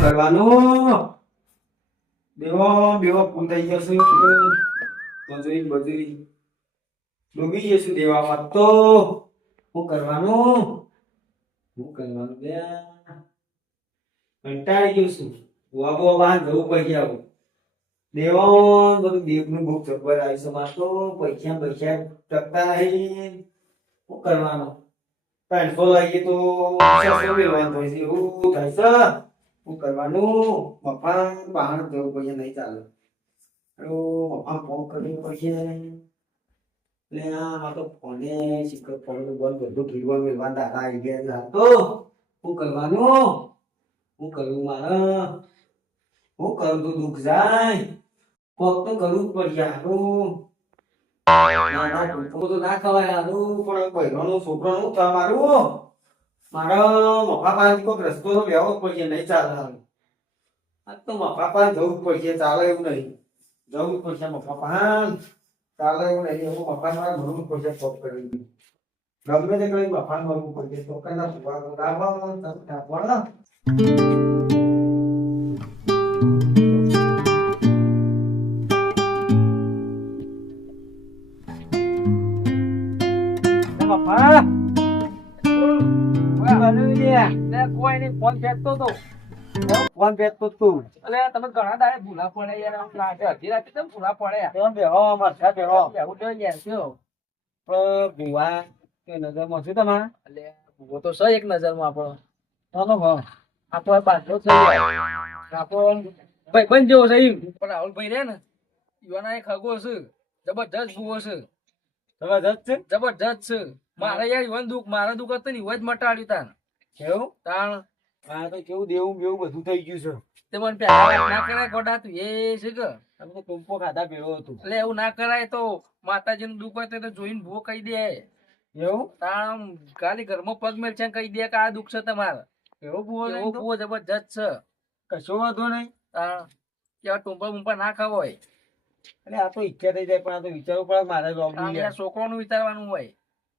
કરવાનું. બેવો બેવો ફૂલ થઈ જશે મજૂરી મજૂરી ડૂબી જશું દેવામાં. તો શું કરવાનું? હું કરવાનું બે કંટાળી ગયું છું. વાબો વાહન જવું પૈસા આવું. દેવાન બધું દેવનું ભૂખ જબર આવી છે માર તો. પૈસા પૈસા ટકતા નહીં શું કરવાનું? ત્રણસો લાગીએ તો છસો લેવાનું થાય છે એવું થાય છે. શું કરવાનું? પપ્પા બહાર જવું પડશે, નહીં ચાલે. તો પપ્પા ફોન કરવું પડશે. એટલે આ તો ફોને શીખર ફોન બંધ બધું કીડવા મેળવા દાદા આવી ગયા. તો શું કરવાનું? હું કરું મારે? હું કરું તો દુઃખ જાય. કોક તો કરવું જ પડશે, હારું. ટૂંકો તો ના ખવાય, હારું. પણ બહેરાનો છોકરાનું થવા મારું મારે મફા પાસે કોઈક રસ્તો લેવો પડશે, નહીં ચાલે આજ તો મફા પાસે જવું પડશે, ચાલે એવું નહીં. જવું પડશે મફા પાસે ચાલે એવું નહીં. એવું મફા માં ભરવું પડશે કોક કરી ગમે તે કરી મફા ભરવું પડશે કોઈ નહીં ફોન ફેંકતો તો. ફોન પેટતો તું. અરે તમે ઘણા દાડે ભૂલા પડે યાર આમ રાતે અડધી રાતે તમે ભૂલા પડે તેમ બેહો સાથે બેહો. બેહું તો યાર શું? પણ ભૂવા કે નજરમાં છે તમારે? એટલે ભૂવો તો છે એક નજરમાં આપણો. ચાલો હો આપણો બાંધો છે. આપણો ભાઈ બંધ જેવો છે ઈ. પણ રાહુલભાઈ રે ને યુવાના એક હગો છે. જબરજસ્ત ભૂવો છે. જબરજસ્ત છે? જબરજસ્ત છે. મારે યાર યુવાન દુઃખ મારા દુઃખ હતું ને યુવા જ મટાડ્યું તાન. કેવું? તાણ. આ તો કેવું દેવું બેવું બધું થઈ ગયું છે. તે મને પહેલા ના કરાય ગોડા તું એ છે કે? તમે તો ટૂંપો ખાધા ભેળો હતું. એટલે એવું ના કરાય તો માતાજીનું દુઃખ હોય તો તો જોઈને ભૂવો કહી દે. એવું? તાણ ખાલી ઘરમાં પગ મેલ છે કહી દે કે આ દુઃખ છે તમારે. એવો ભૂવો એવો ભૂવો જબરજસ્ત છે. કશો વાંધો નહીં. તાણ. કેવા ટૂંપા બૂંપા ના ખાવા હોય. એટલે આ તો ઈચ્છા થઈ જાય પણ આ તો વિચારવું પડે મારે છોકરાનું વિચારવાનું હોય.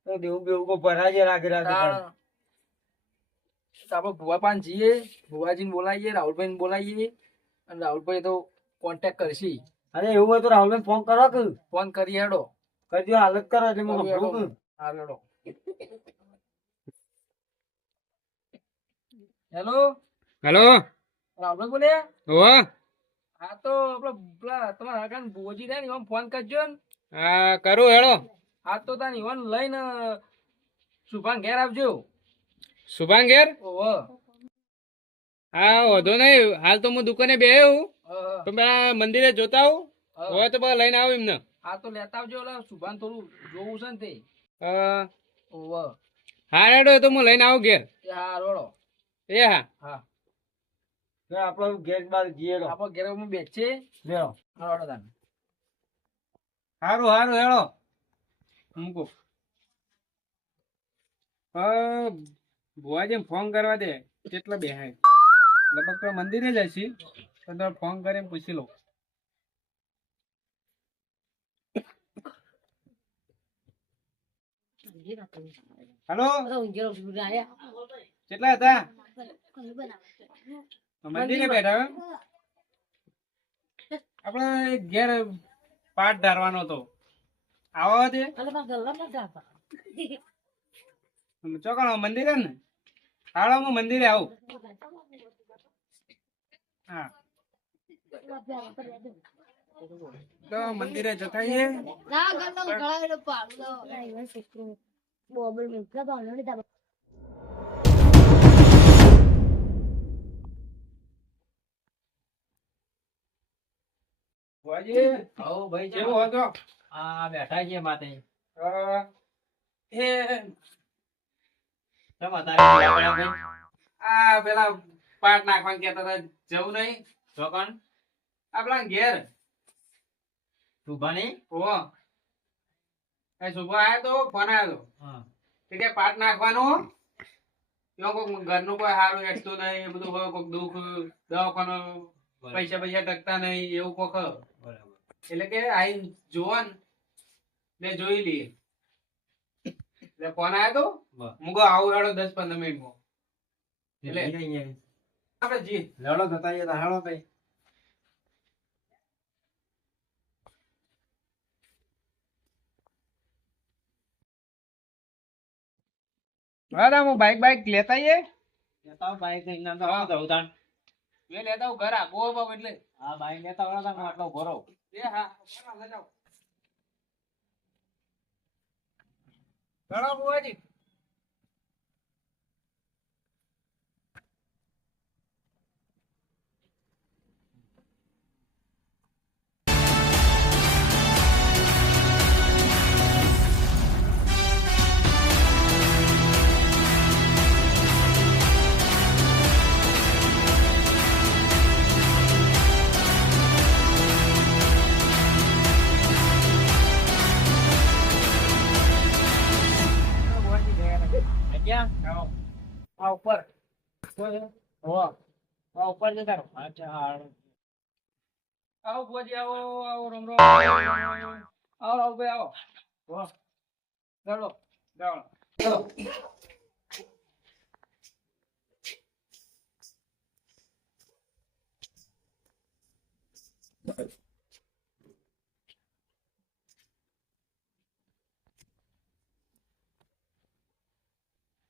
તો દેવું બેવું ભરાજે રાખી રાખી આપણે ભુવા પાન જઈએ ભુવાજીને બોલાવીએ રાહુલભાઈને બોલાવીએ અને રાહુલભાઈ તો કોન્ટેક્ટ કરશે અરે એવું હોય તો રાહુલભાઈ ફોન કરો કે ફોન કરી હેડો કરજો હાલત કરો એટલે હું હેડો. હા હેડો હેલો હેલો રાહુલભાઈ બોલ્યા ઓ હા તો આપણે પેલા તમારા આગળ ભુવોજી રહ્યા ને એમાં ફોન કરજો ને હા કરું હેડો હા તો તાન ઇવન લઈને શુભાન ઘેર આવજો શુભાંગ ઘેર ઓહો હા વધો નહીં. હાલ તો હું દુકાને બે તો પેલા મંદિરે જોતા આવું. હવે તો પેલા લઈને આવું એમને. હા તો લેતા આવજો. ઓલા શુભાન થોડું જોવું છે ને તે. હા રેડો તો હું લઈને આવું ઘેર. હા રોડો. એ હા. હા. આપણો ગેસ બાર જઈએ આપણે ઘેરમાં બેસીએ લેરો હા, રોડો તાન સારું સારું હેળો. મૂકો ભુવાજી ફોન કરવા દે કેટલા બેહાય. લગભગ તો મંદિરે જ હશી પણ તમે ફોન કરીને પૂછી લો. હેલો કેટલા હતા? મંદિરે બેઠા? આપણે ઘેર પાઠ ધારવાનો હતો. આવો તે. ચોકણ મંદિરે ને? હાલો હું મંદિરે આવું હા તો મંદિરે જતા આવીએ ભુવાજી આવો ભાઈ કેવો હતો આ બેઠા છીએ માતે અ, એ કેમ હતા ભાઈ આ પેલા પાઠ નાખવાનું કહેતા હતા જવું નહીં ચોકન. આપણા ઘેર. શુભાની ઓ. એ શુભ આયો તો ફોન આવ્યો તો. કે કે પાઠ કોઈક ઘરનું કોઈ સારું હેઠતું નહીં એ બધું હોય કોઈક દુઃખ દવાખાનો પૈસા પૈસા ટકતા નહીં એવું કોક એટલે કે આઈ જોવો ને ને જોઈ લઈએ. એટલે ફોન આવ્યો તો? બરાબર. મુકો આવું હેડો દસ પંદર મિનિટમાં એટલે? એટલે આપણે જી લડો થતા જતા હેડો ભાઈ બરાબર હું બાઈક બાઈક લેતા આવીએ. લેતા આવો બાઈક લઈને તો આવો જવું તાણ. મેં લેતા આવું ઘર આગો બાપ એટલે. હા બાઈક લેતા આવો તાણ હું આટલો ભરો. એ હા બરાબર, લઈ જાઓ. ઘણો બુઆજી ક્યાં? આ ઉપર. આ ઉપર જતા રહો. અચ્છા આવો. બુઆજી આવો આવો, રમ રમ. આવો આવો, ભાઈ, આવો. વાહ ચાલો.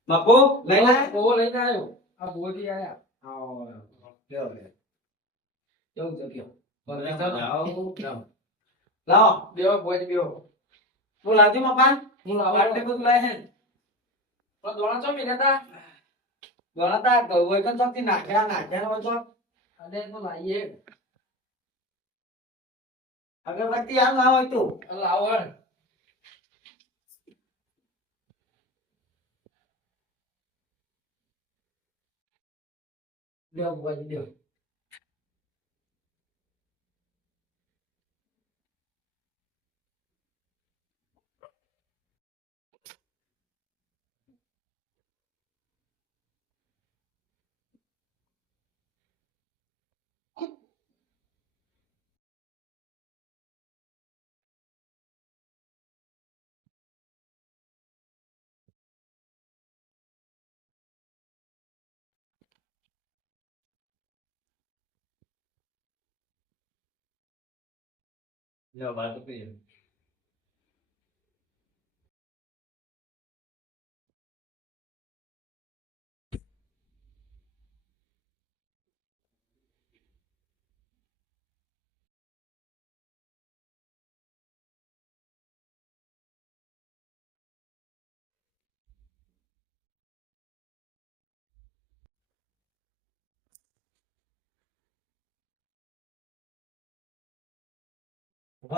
ચાલો ચાલો બાપુ લઈને બહુ લઈને આવ્યો આ બુઆજી આયા આવો લ્યો લે કેવું છે કયો આવો લાવો બેવો બુઆજી બેવો હું લાવજો મપાન હું લાવો આટલે બધું લાય છે તો દોણા ચો મીને તા ગણતા ગવઈ તો ચોકથી નાખ્યા નાખ્યા ને બધો અરે તો લાઈએ અગરબત્તી આમ લાવો તું લાવો હે. લ્યો બુઆજી લ્યો લ્યો બાર તો પીએ ઊભા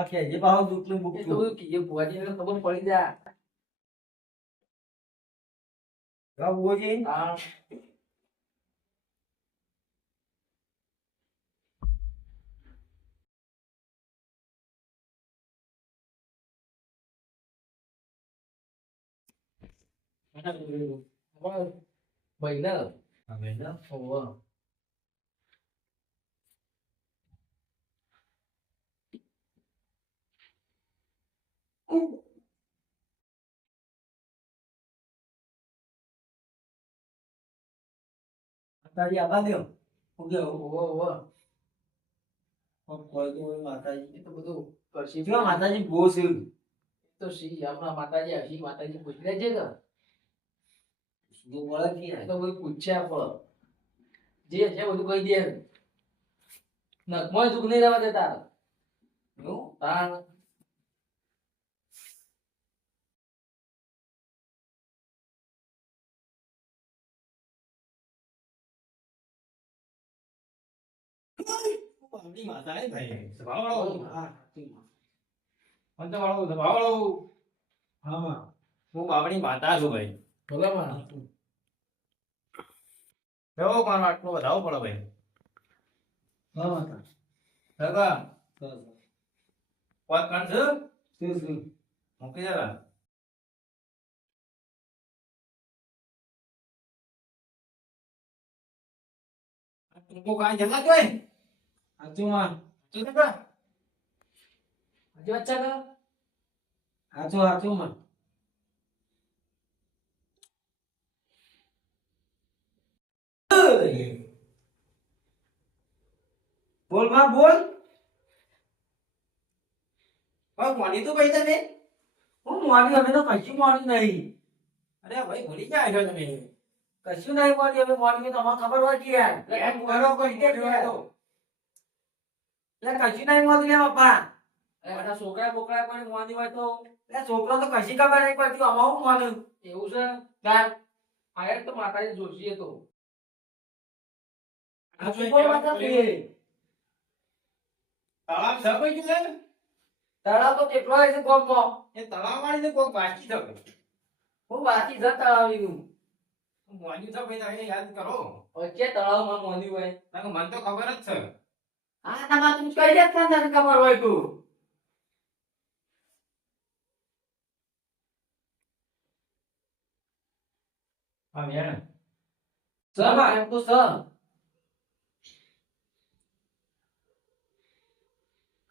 કે જે બાહુ દુખલું એ તો બુકલું બધું કીએ બુઆજી ને ખબર પડી જાય હા બુઓજી હા ભાઈ ને હવે ના ઓવા માતાજી આવા દો ઉગે ઓવા ઓવા કોઈ તો માતાજી. તો બધું કરશી કેવા માતાજી બહુ છે તો શ્રી આપણા માતાજી આવશી માતાજી પૂછી લેજે કે જો બોલે કે તો કોઈ પૂછ્યા પણ જે છે બધું કહી દે. નખમાં દુઃખ નહીં રહેવા દેતા. એવું તાણ આપણી માતા હે ભાઈ સ્વભાવવાળો. હા પંચવાળો, સ્વભાવવાળો. હા માં. હું બાપની માતા છું ભાઈ ભલે માં કેવો મારો આટલો વધાવો પડે ભાઈ હા માતા કાકા વાત કાઢ છે શું શું મૂકી જરા તું કાંઈ જમા જોઈ હાચું માં તું તો હાચું વાત છે હાચું હાચું બોલમાં બોલ. હવે મોની તો ભાઈ તમે. હું મોડી અમે તો કશું મોડી નહીં. અરે ભાઈ ભૂલી ગયા છો તમે. કશું નહીં મોડી અમે મોડી તમારે ખબર હોય કે યાર. કરો કોઈ એટલે કશું નહીં મોડી લે બધા છોકરા બોકરા કોઈ મોની હોય તો? છોકરો તો કશી ખબર નહીં પડતી અમારું મોડું એવું છે? તાર આયા તો માતાજી જોશી તો. જો તળાવ છે ભાઈ છે? તળાવ તો કેટલો હોય છે કોમ એ તળાવ વાળી ને કોમ બાકી છે હું બાકી તળાવ તળાવીનું મોની છે ભાઈ તમે યાદ કરો. વચ્ચે તળાવમાં મોની હોય. મને તો ખબર જ છે. આ તમારે તું કઈ દે તને તને ખબર હોય તું હા મેં સર એમ તો સર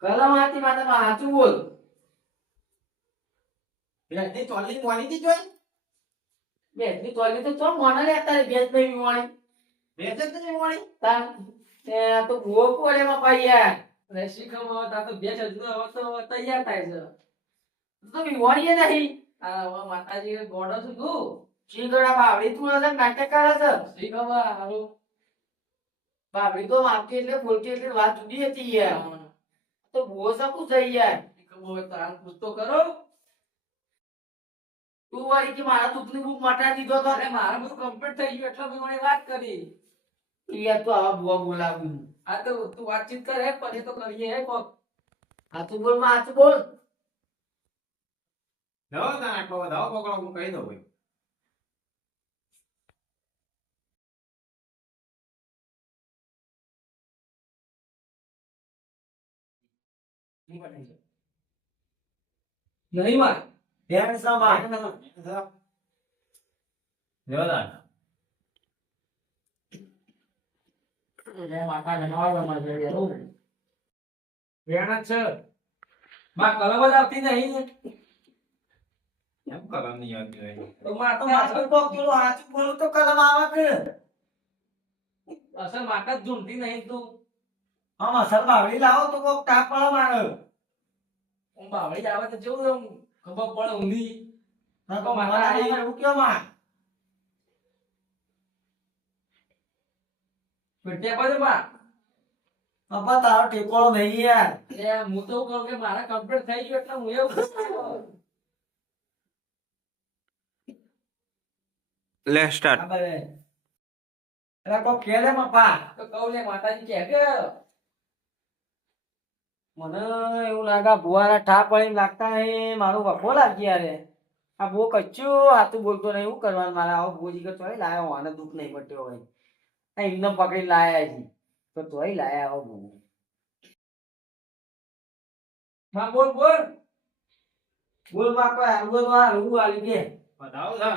કલમ હતી માતા સાચું બોલ પેલી ચોલી મોની થી જોઈ બેસની તોલી તો ચો મને લેતા બેસ નહીં મોણી બેસે જ નહીં મોની તા તો ભૂવો પડે માં પાયા અને શીખવામાં આવે તો બે હજુ હવે તો તૈયાર થાય છે. તો વિવાણીએ નહીં. આ હવે માતાજી ગોડો છું તું. શીંગડા બાવડી તું નથી નાટક કરે છે. શીખવા હારું. બાવડી તો માપતી એટલે બોલતી એટલે વાત જુદી હતી યાર. તો ભૂવો શકું થઈ યાર? પૂછતો કરો. તું વાળી કે મારા દુઃખની બુક મટા દીધો તો? અરે મારા બધું કમ્પ્લીટ થઈ ગયું એટલે મેં મને વાત કરી. યાર તો આવા ભૂવા બોલાવું આ તો તું વાતચીત કર હે પછી તો કરીએ હે કોક તું બોલમાં હાથું બોલ. દો ના આખો વધાવો પકડો હું કહી દઉં ભાઈ. નહીં માં ધ્યાન સાંભળ. ધ્યાન માતા જનાવરમાં છે યાર વેણા છે. માં કલમ જ આવતી નહીં એમ કલમ નહીં આવતી હોય? તો માં તો માથું કોક પેલું હાચું બોલું તો કલમ આવે કે? અસલ માતા જ ઝૂમતી નહીં તું. આમ અસર બાવડી લાવો તો કોક ટાપ પડે મારે. હું બાવળી આવે તો જેવું ખબર પડે ઊંધી ના તો મારા એવું કેમ માં પેટ્યા પર બા. પપ્પા તારો ટેકોળો નહીં યાર. એ હું તો કહું કે મારા કમ્પ્લીટ થઈ ગયું એટલે હું એવું કહું. લે સ્ટાર્ટ હે એટલે કોક કે લે પપ્પા. તો કહું લે માતાજી કે કે. મને એવું લાગે ભુવાના ઠાપ પડીને લાગતા હે મારું વખો લાગી યારે આ બહુ કચ્યું આતું બોલતો નહીં એવું કરવાનું? મારે આવો બોજી કરતો લાયો આને દુઃખ નહીં પડ્યો હોય. એમને પકડી લાયા છે. તો તોય લાયા આવો ભૂ માં બોલ બોલ. બોલમાં કોઈ હાલ બોલમાં રૂ આલી કે વધાવો છે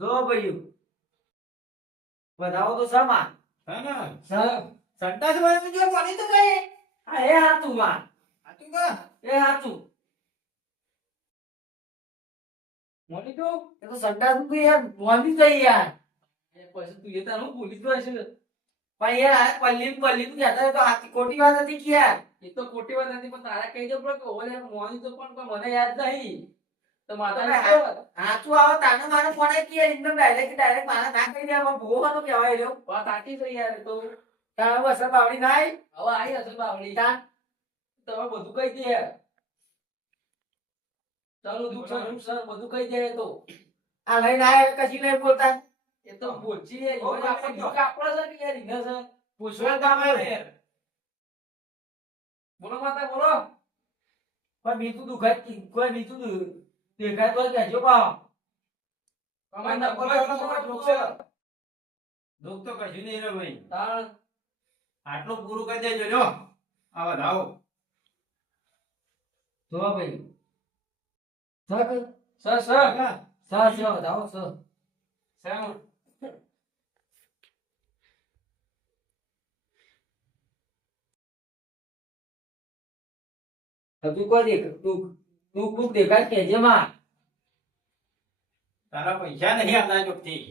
જો ભાઈ બતાવો તો સમા છે ના. સર સંડાસ વાળા તો જો મોની તો ગઈ. આ એ હાથું માં. આતું કા? એ હાથું મોની તું એ તો સંડાસ તું યાર મોંધી જઈ યાર. પછી તું એ તારું ભૂલી તો હશે. પણ યાર પલ્લી પલ્લી નું કહેતા તો હાથી ખોટી વાત હતી કે યાર? એ તો ખોટી વાત નથી પણ તારા કહી દો પડે ઓલે મોની તો પણ પણ મને યાદ નહીં. તો આવે તાને મારે ફોન કે યાર એકદમ ડાયરેક્ટ ડાયરેક્ટ મારા ના કહી દે પણ ભૂવો કાનો કહેવાય રહ્યો. વાત સાચી છે યાર તો. તારે બસ બાવડી ના આવી હવે આવી હશે બાવળી. તાન તમે બધું કહી દે ચાલો દુઃખ સર બધું કહી દે તો. આ લઈને આયા કશી નહીં બોલતા? એ તો એ ઓ, ઈવન આપણે દુઃખ આપણો છે કે યાર ઈને છે પૂછવા તમે બોલો માતા બોલો. પણ બીજું દુખાય કોઈ બીજું દેખાય તો કહેજો બોલો એટલો બધો દુઃખ છે. દુઃખ તો કશું નહીં રે ભાઈ. તાળ આટલું પૂરું કરી દેજો જો. આ વધાવો જો ભાઈ. Sir sir sir sir sir વધાવો સર શેમ હજુ કોઈ દેખ તું તું કુક દેખાય કેજે માં તારા પૈસા નહીં આપના ચોકથી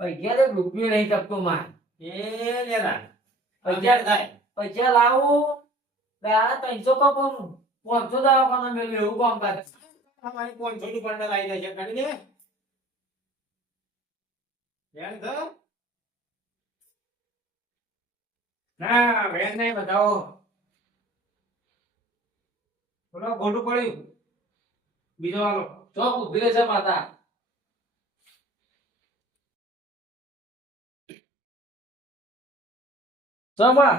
પૈસા તો રૂપિયો નહીં ટકતો માં એ લેલા પૈસા થાય પૈસા લાવું દાડા ત્રણસો કપમ પાંચસો દવાખાના મેળવ્યું એવું કામ કરે અમારી પાંચસો નું બંડલ આવી જશે કરી દે વેણ તો ના વેણ નહીં બતાવો બોલો ખોટું પડ્યું. બીજો વાલો. ચોક ઊભી રહેશે માતા. સમા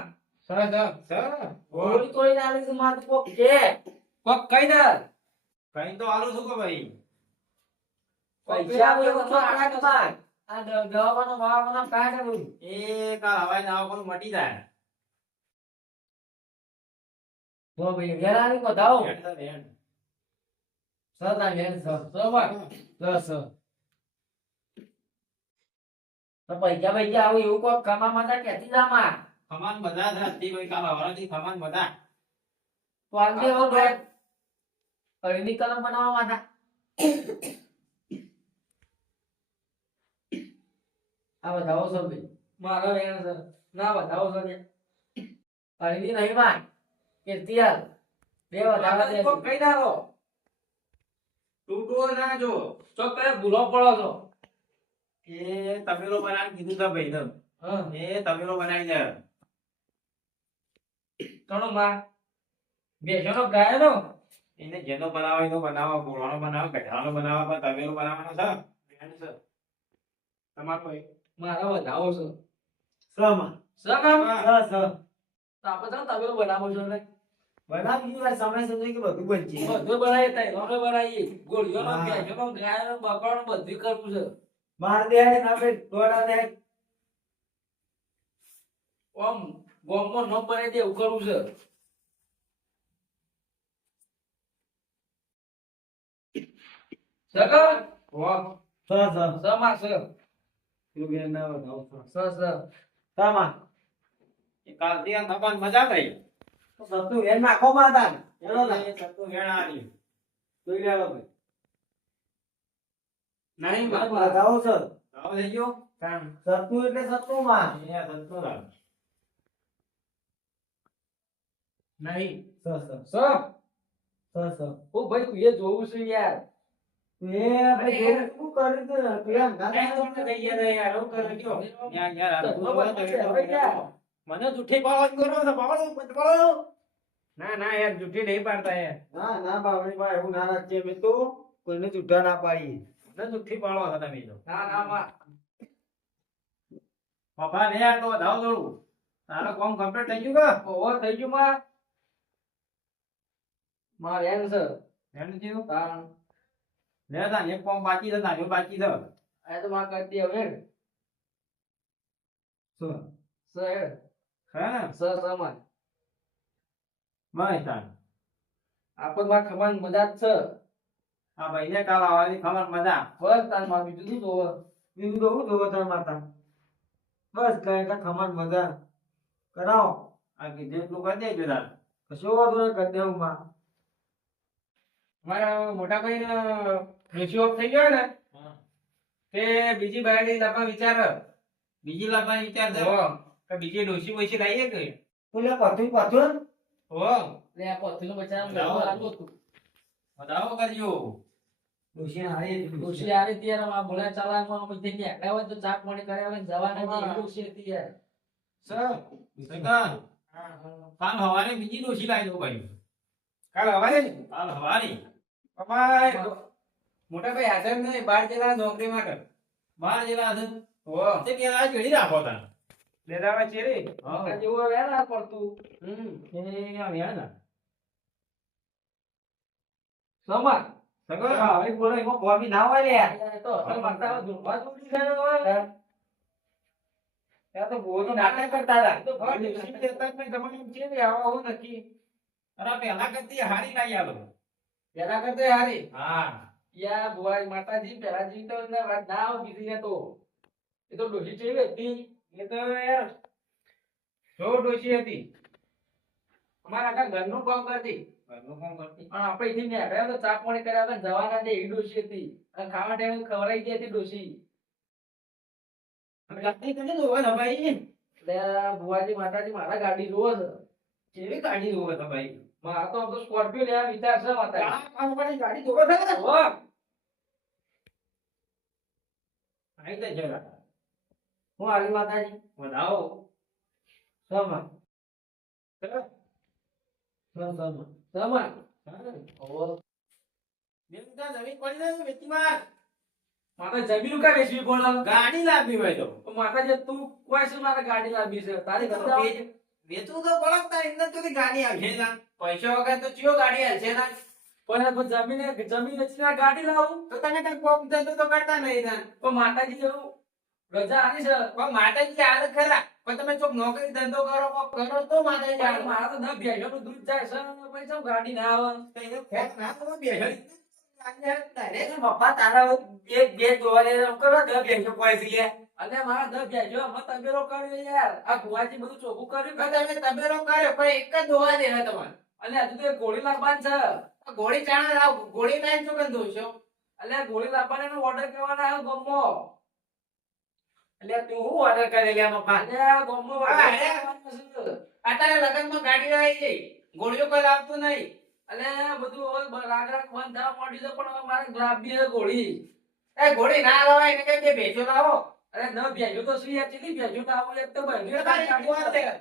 સરસ સર ગોળી તોડી નાખી છે મારે તો કે. કોક કઈ દે. કઈ તો આલુ છું કે ભાઈ. પૈસા બોલો તો આડા જ આ દવાનો દવાખાનો બવાખાનો કાંઈ ના બોલું. એ કા હવાઈ નાવા કોણ મટી જાય. તો ભાઈ આવી બતાવો વેણ. તો વેણ. સ સમા દસ તો પૈસા પૈસા આવું એવું કોક કમા માતા કેતી જા માં ખમાન બધા છે આજથી ભાઈ કાલ હવાથી ખમાન બધા. તો આજે હવે બે અળવી કલમ બનાવવા માતા આ બતાવો છો ભાઈ. મારો વેણ છે ના બતાવો છો ને અળવી નહીં માં કીર્તિયાલ બે બતાવવા દે કહી કઈ દારો તૂટવો ના જો. તો તમે ભૂલો પડો છો. એ તમેલો બનાવી કીધું તા ભાઈ ને હા. તમે તમેલો બનાવી દે તણો માં. બેસવાનો ગાય નો? એને જેનો બનાવો એનો બનાવો ગોળાનો બનાવો ગઢાનો બનાવો પણ તવેલો બનાવવાનો છે? તમારો મારા વધાવો છે. સમાં સગા સ સ આપણે તો તવેલો બનાવો છો ને? બનાવી દીધું સમય સમય કે બધું બનશે બધું બનાવીએ તઈ અમે બનાવીએ. બેસવાનો બધું કરવું છે. માર દે ના બે દોડા દે આમ ગોમમાં ન બને તે એવું કરવું છે. સગા ઓ સ સમા સામા મજા ગઈ નાખો માતા ના. સત્તુ જોઈ લેવો ભાઈ નહીં બતાવો સર આવો થઈ ગયો? કામ એટલે સતું માં સત્તુ નહીં. સ સ. સ સ. સ ઓ ભાઈ તું એ જોવું છે યાર. એ ભાઈ શું કર્યું તું પેલા થઈ ગયા યાર હું કરે કયો? યાર. યાર મને જુઠ્ઠી પાડવાની કરો છો પાડો મત ના ના યાર જુઠ્ઠી નહીં પાડતા યાર. ના ના બાવણી માં એવું ના રાખીએ મે તો કોઈને જૂઠા ના પાડી. મને જુઠ્ઠી પાડો છો તમે તો. ના ના માં. પપ્પા ને યાર તો ધાવ દોડું તારો કામ કમ્પ્લીટ થઈ ગયું કે? ઓવર થઈ ગયું માં. મારે એમ છે. એમ થયું તાણ. લે તા એક કામ બાકી છે તાજો બાકી છે. આ તો માં કરી દે હવે. શું? સ હે? હે ને સ સ માં બસ તાર આપણમાં ખમાન મજા છે. આ ભાઈને કાલ આવવાની ખબર મજા બસ તારમાં બીજું શું જોવે? બીજું તો હું જોવો તાર માતા બસ કઈ કા ખમણ મજા કરાવો. આ કીધું એટલું કરી દેજો તાર કશો વાંધો નહીં કરી દેવું માં મારા મોટા ભાઈ ને ડોશી ઓફ થઈ ગયો ને તે બીજી બાયડી લાવવા વિચાર બીજી લાવવાની વિચાર છે બીજી ડોસી બોશી લાવીએ કે? બોલે પથું પથું ઓ લે આ પોતીનો બચારા બરાબર. લાગો તું વધાવો કરજો. ડોશી હારી ડોશી. આ રીતે યાર આ બોલા ચાલામાં પછી કે આટલા હોય તો ચાક કર્યા હોય ને જવાના જે હા. ડોશી હતી યાર સગા કાલ હવારે બીજી ડોશી લાવી દો ભાઈ. કાલ હવારે? કાલ હવારે. પપ્પા મોટા ભાઈ હાજર નહીં બાર જણા નોકરી માટે. બાર જેલા હાજર? હો. તે પેલા આ જોડી રાખો તાર લેદાવા છે રે? આ જેવું ના પડતું હમ. એ આ ને. સમા સગા હવે બોલો એમાં કોફી ના હોય લે તો અસલ ધૂળવા ધૂળી છે ને હવે. ત્યાં તો બહુ નાટક કરતા હતા. તો હા, ડોશી કહેતા જ નહીં, તમારે એમ છે ને, આવા હું નક્કી અરે પેલા કરતી હારી લાવી આલો પેલા કરતા હારી? હા. યા ભુવાજી માતાજી પેલા જી તો ના વાત ના આવે બીજી ને તો. એ તો ડોશી છે હતી એ તો યાર જો ડોશી હતી. અમારા આખા ઘરનું કામ કરતી. ઘરનું કામ કરતી? પણ આપણે અહીંથી નીકળ્યા તો ચા પાણી કર્યા હતા જવાના દે એવી ડોશી હતી. અને ખાવા ટાઈમે ખવડાવી ગઈ હતી ડોશી. કરતી તો નહીં હોય ને ભાઈ? એટલે ભુવાજી માતાજી મારા ગાડી જોવો છે. કેવી ગાડી જોવે તો ભાઈ? મારા તો આમ તો સ્કોર્પિયો લેવા વિચાર છે માતાજી આ પાણી ગાડી જોવો છે? ને? આઈ તો જરા. હું આવી માતાજી? વધાવો. સમા. જમીન પડી જાય વેચીમાં. માતા જમીન કા વેચવી પડે ગાડી લાવવી હોય તો. તો માતાજી તું કોઈ છે મારે ગાડી લાવવી છે. તારી ગંદા વેચવું તો પડે જ તાર, એમને તો ગાડી આવશે ના. પૈસા વગર તો ચિયો ગાડી હાલશે ના. પણ જમીન જમીન વેચીને ગાડી લાવું. તો તને કઈ કોમ જતો તો કરતા નહીં ના. પણ માતાજી જેવું રજા આલી છે. પણ માતાજી હાલ ખરા. પણ તમે ચોક નોકરી ધંધો કરો કોક કરો તો માતાજી મારા તો દૂધ જાય છે. પછી ચમ ગાડી ના આવે? તો એને ખોટ ના તો બેહરી. ગાડી આવે direct. પપ્પા તારા એક બે જોવા લે કરો દસ બેસો કોઈ લે. અને મારા દસ ભેંસો અમે તબેરો કર્યો યાર. આ ભુવાજી બધું ચોખ્ખું કર્યું તમે તબેલો કર્યો પણ એક જ ધોવા દે તમારે. અને હજુ તો ગોળી લાવવાની છે. ગોળી ચાણા લાવ ગોળી લાઈન છો કે છો એટલે ગોળી લાવવાનો ઓર્ડર કરવાના આવે ગમો. એટલે તું હું ઓર્ડર કરે લે પપ્પા અને આ ગમો order હા, અરે. કરવાનો છે. અત્યારે લગનમાં ગાડીઓ આવી ગઈ ગોળીઓ કોઈ લાવતું નહીં. અને બધું હવે બ- રાગ રાગ બંધ થવા માંડ્યું છે પણ હવે મારે લાવવી છે ગોળી. એ ગોળી ના લવાય એને કઈ બે ભેંસો લાવો. અરે ન ભેંસો તો શું યાર ભેંસો તો આવું? એક તો દોવા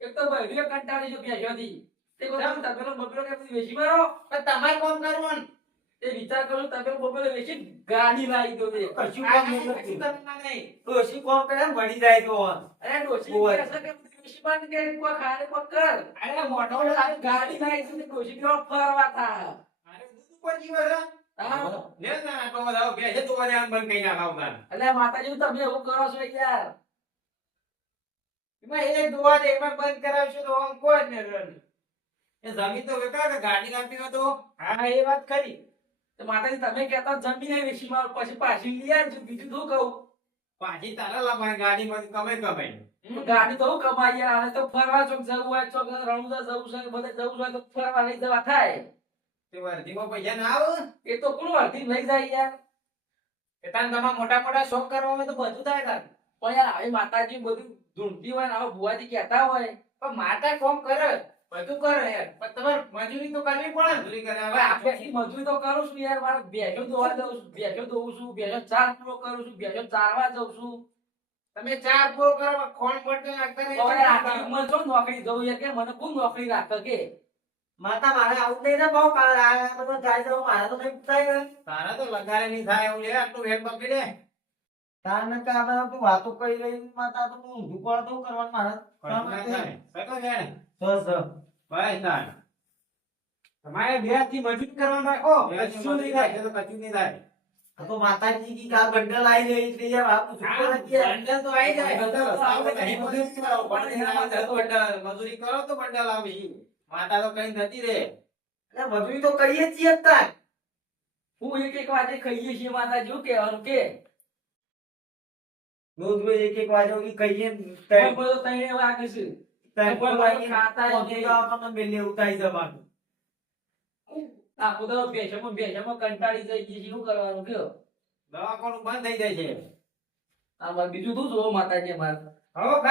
એક તો બહેરીઓ કંટાળી ભેજો થી તે તમે તબેલો બબેલો કે બધું વેચી મારો? પણ તમારે કોમ કરવાનું? તે વિચાર કરું વેચી ગાડી લાવી દો કશું કામ નથી. કોમ કરે જાય તો. અરે. કે કે ખાને કર. અરે મોટો ગાડી લાવી ફરવા થા અરે દૂધ જીવે છે. માતાજી તમે એવું કરો છો યાર. એમાં એક દોવા દે એમાં બંધ કરાવશો તો કોઈ નહીં એ જમીન તો વેચાય કે ગાડી નાખી તો. હા એ વાત ખરી. માતાજી તમે કહેતા જમીને વેચી મારો પછી પાછી લઈ આવજો. બીજું શું કહું? પાછી તારા લાવવાની માં કમાઈ કમાઈ ગાડી તો કમાઈ યાર તો ફરવા ચોક જવું હોય ચોક રણુદા જવું છે બધે જવું હોય તો ફરવા લઈ જવા થાય. તે વર્ધીમાં પૈસા ના આવે? એ તો કોણ વર્ધી લઈ જાય યાર? એ તાન તમા મોટા મોટા શોખ કરવા હોય તો બધું થાય તાર પણ યાર હવે માતાજી બધું ઢૂંઢતી હોય ને હવે ભુવાજી કહેતા હોય. પણ માતા કોમ કરે. બધું કરે યાર. પણ તમારે મજૂરી તો કરવી પડે ને. મજૂરી કરે. હવે આપણે મજૂરી તો કરું છું યાર મારે ભેજો દોવા દઉં છું ભેજો દોઉં છું ભેજો ચાર પૂરો કરું છું ભેજો ચારવા જઉં છું. તમે ચાર પૂરો કરો પણ ખોણ પડતો નાખતા નહીં. આટલી ઉંમર છો નોકરી જવું યાર કે મને કોણ નોકરી રાખે કે? માતા મારે આવું નહીં ને બહુ કાળ આ બધો જાય જવું મારે તો કઈ થાય ને તારા તો લગારે નહીં થાય એવું લે આટલું વેટ પકડી દે તાર ને કે આ બધા તું વાતો કરી રહી માતા તો તું ઊંધું પડે તો કરવાનું મારા ને? બસ બસ તાર. તમારે બેથી મજૂરી કરવાનું રાખો. કશું નહીં થાય, તો કશું નહીં થાય. તો માતાજી કી કા બંડલ આવી રહી એટલે યાર આપ બંડલ તો આવી જાય. બંડલ રસ્તાઓ નહીં મજૂરી કરો, બંડલ આવે તો. મજૂરી કરો તો બંડલ આવી. માતા તો કઈ નથી રે. એટલે મજૂરી તો કરીએ જ છીએ તાર હું એક એક વાતે કહીએ છીએ માતાજી કે કહેવાનું કે રોજ રોજ એક એક વાગે ઉઠી કહીએ ને પણ ત્રણ- બધો ત્રણે વાગે છે. ત્રણ કોઈ વાગે ખાતા જ નહીં. તમને મેલે ઉતારી જવાનું. આખો તો ભેંસોમાં ભેંસોમાં કંટાળી જાય છે શું કરવાનું કયો? દવાખાનું બંધ થઈ જાય છે. આ બીજું શું જોવું માતાજી મારે હવે